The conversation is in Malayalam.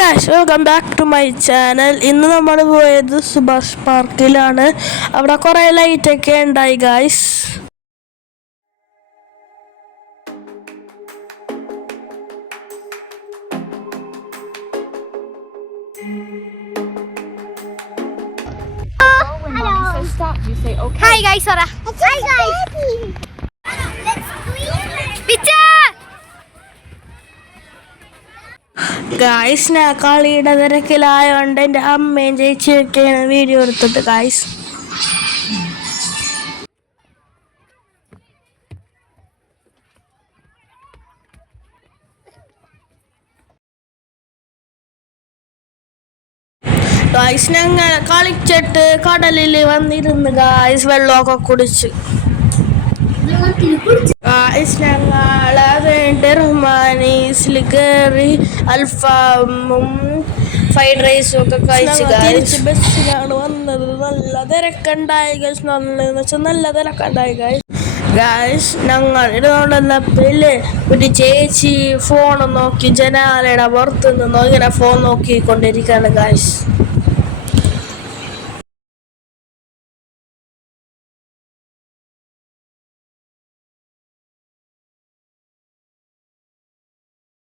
Guys welcome back to my channel. ഇന്ന് നമ്മൾ പോയത് സുഭാഷ് പാർക്കിലാണ്. അവിടെ കുറേ ലൈറ്റൊക്കെ ഉണ്ടായി guys. Hi guys, Sora. Hi guys. Guys ഞാൻ കളിയുടെ തിരക്കിലായോണ്ട് എൻ്റെ അമ്മയും ചേച്ചിയൊക്കെയാണ് വീഡിയോ എടുത്തിട്ട് ഗൈസ്. ഗൈസ് ഞങ്ങൾ കളിച്ചിട്ട് കടലിൽ വന്നിരുന്ന് ഗൈസ് വെള്ളമൊക്കെ കുടിച്ച് ഗൈസ് ഞങ്ങൾ അതിൻ്റെ റഹ്മാനീസിൽ കയറി അൽഫാമും ഫ്രൈഡ് റൈസും ഒക്കെ കഴിച്ച് ഗൈസ് ബസ്സിലാണ് വന്നത്. നല്ല തിരക്കുണ്ടായി ഗൈസ്. നല്ല തിരക്കുണ്ടായി ഗൈസ്. ഗൈസ് ഞങ്ങൾ ഇതുകൊണ്ടുവന്നപ്പില്ലേ ഒരു ചേച്ചി ഫോൺ നോക്കി ജനാലയുടെ പുറത്തുനിന്ന് ഇങ്ങനെ ഫോൺ നോക്കിക്കൊണ്ടിരിക്കുകയാണ് ഗൈസ്.